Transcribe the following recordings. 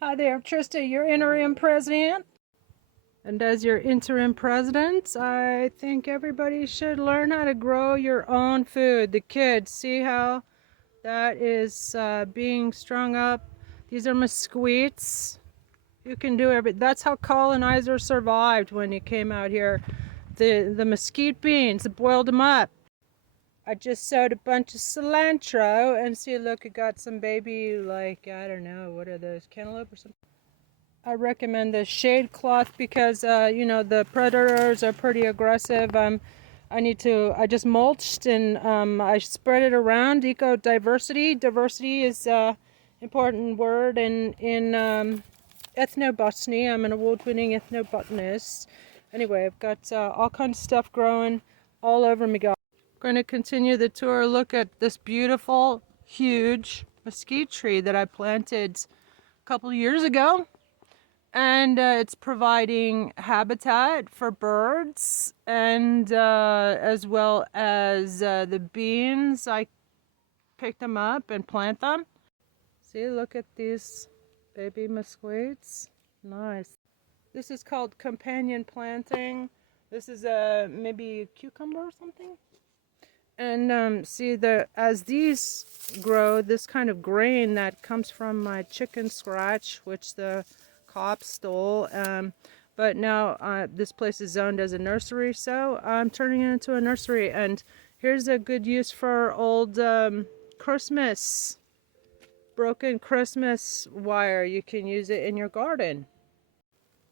Hi there, Trista, your interim president. And as your interim president, I think everybody should learn how to grow your own food. The kids, see how that is being strung up. These are mesquites. You can do everything. That's how colonizers survived when he came out here. The mesquite beans, boiled them up. I just sowed a bunch of cilantro and see, look, it got some baby, like, I don't know, what are those, cantaloupe or something? I recommend the shade cloth because, the predators are pretty aggressive. I just mulched and I spread it around. Eco diversity. Diversity is an important word in ethnobotany. I'm an award-winning ethnobotanist. Anyway, I've got all kinds of stuff growing all over me. Going to continue the tour. Look at this beautiful, huge mesquite tree that I planted a couple years ago. And it's providing habitat for birds and as well as the beans. I pick them up and plant them. See, look at these baby mesquites. Nice. This is called companion planting. This is maybe a cucumber or something. And see, as these grow, this kind of grain that comes from my chicken scratch, which the cops stole. But now this place is zoned as a nursery, so I'm turning it into a nursery. And here's a good use for old Christmas, broken Christmas wire. You can use it in your garden.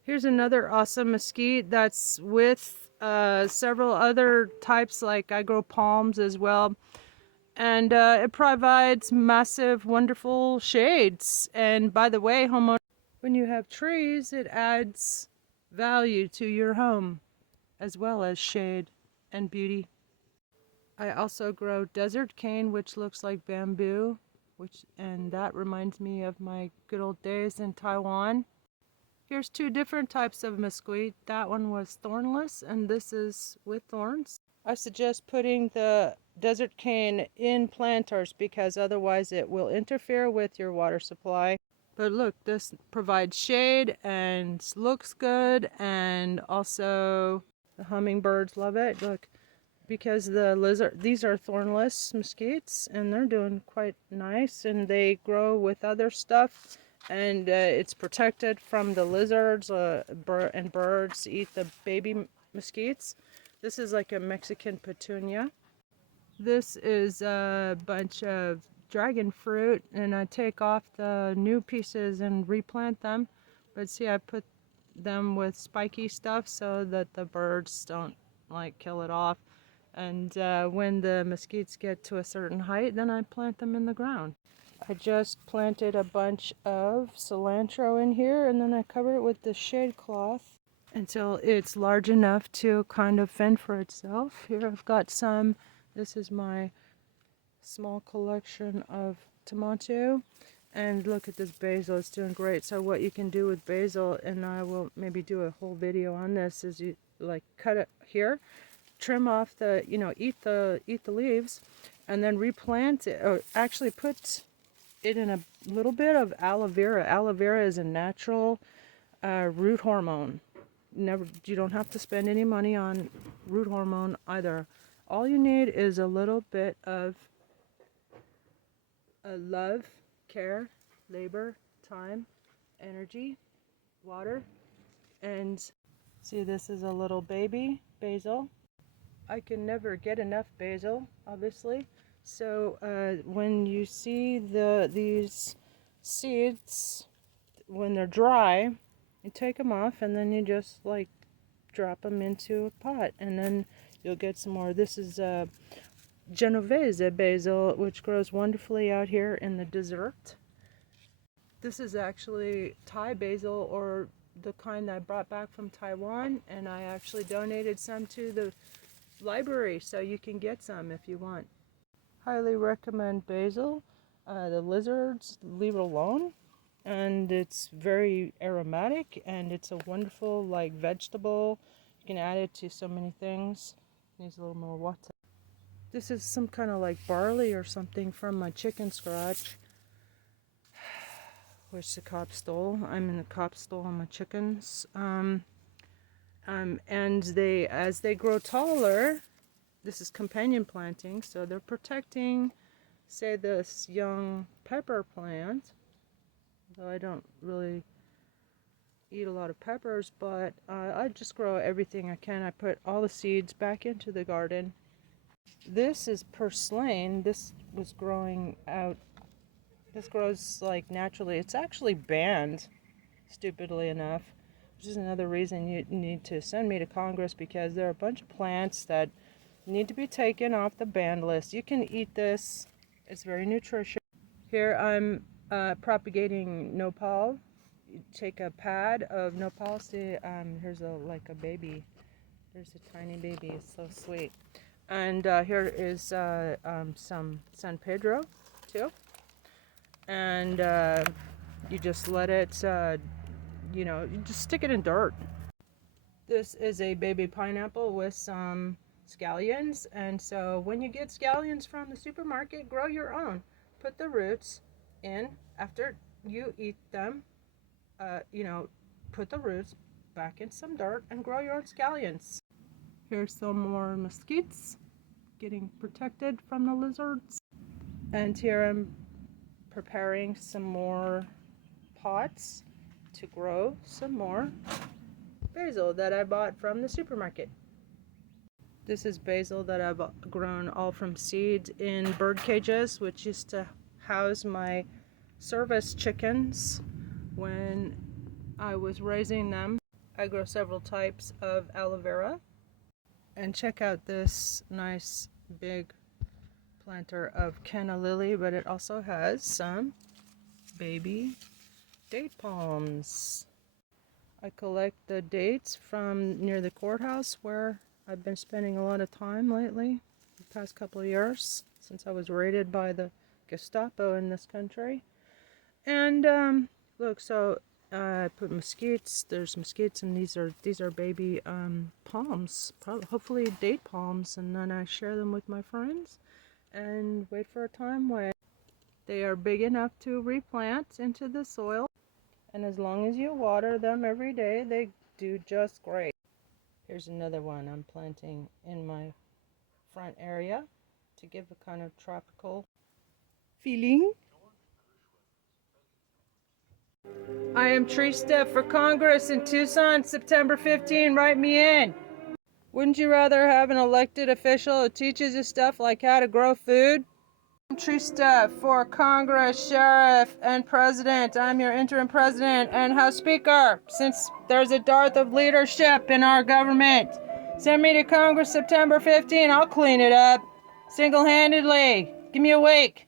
Here's another awesome mesquite that's with several other types, like I grow palms as well. And it provides massive, wonderful shades. And by the way, homeowners, when you have trees, it adds value to your home as well as shade and beauty. I also grow desert cane, which looks like bamboo, and that reminds me of my good old days in Taiwan. Here's two different types of mesquite. That one was thornless, and this is with thorns. I suggest putting the desert cane in planters because otherwise it will interfere with your water supply. But look, this provides shade and looks good, and also the hummingbirds love it. Look, because these are thornless mesquites, and they're doing quite nice, and they grow with other stuff, and it's protected from the lizards and birds eat the baby mesquites. This is like a Mexican petunia. This is a bunch of dragon fruit, and I take off the new pieces and replant them. But see, I put them with spiky stuff so that the birds don't like kill it off. And when the mesquites get to a certain height, then I plant them in the ground. I just planted a bunch of cilantro in here, and then I cover it with the shade cloth until it's large enough to kind of fend for itself. Here I've got some. This is my small collection of tomato. And look at this basil, it's doing great. So what you can do with basil, and I will maybe do a whole video on this, is you like cut it here, trim off the, eat the leaves, and then replant it, or actually put it in a little bit of aloe vera. Aloe vera is a natural root hormone. You don't have to spend any money on root hormone either. All you need is a little bit of love, care, labor, time, energy, water, and see, this is a little baby basil. I can never get enough basil, obviously. So when you see these seeds, when they're dry, you take them off and then you just like drop them into a pot, and then you'll get some more. This is Genovese basil, which grows wonderfully out here in the desert. This is actually Thai basil, or the kind that I brought back from Taiwan, and I actually donated some to the library, so you can get some if you want. Highly recommend basil. The lizards leave it alone, and it's very aromatic, and it's a wonderful like vegetable. You can add it to so many things. Needs a little more water. This is some kind of like barley or something from my chicken scratch, Where's the cop stole? I'm in the cop stole on my chickens. And as they grow taller, this is companion planting, so they're protecting, say, this young pepper plant. Though I don't really eat a lot of peppers, but I just grow everything I can. I put all the seeds back into the garden. This is purslane. This was growing out. This grows like naturally. It's actually banned, stupidly enough, which is another reason you need to send me to Congress, because there are a bunch of plants that need to be taken off the banned list. You can eat this. It's very nutritious. Here I'm propagating nopal. You take a pad of nopal. See, here's like a baby. There's a tiny baby. It's so sweet. And here is some San Pedro too. And you just let it, you just stick it in dirt. This is a baby pineapple with some scallions. And so when you get scallions from the supermarket, grow your own. Put the roots in after you eat them. Put the roots back in some dirt and grow your own scallions. Here's some more mesquites getting protected from the lizards. And here I'm preparing some more pots to grow some more basil that I bought from the supermarket. This is basil that I've grown all from seeds in bird cages, which used to house my service chickens when I was raising them. I grow several types of aloe vera. And check out this nice big planter of canna lily, but it also has some baby date palms. I collect the dates from near the courthouse, where I've been spending a lot of time lately, the past couple of years, since I was raided by the Gestapo in this country. And look, so I put mesquites. There's mesquites, and these are baby palms, hopefully date palms, and then I share them with my friends and wait for a time when they are big enough to replant into the soil. And as long as you water them every day, they do just great. Here's another one I'm planting in my front area to give a kind of tropical feeling. I am Trista for Congress in Tucson, September 15. Write me in. Wouldn't you rather have an elected official who teaches you stuff like how to grow food? I'm Trista for Congress, Sheriff, and President. I'm your interim president and House Speaker, since there's a dearth of leadership in our government. Send me to Congress September 15. I'll clean it up single-handedly. Give me a week.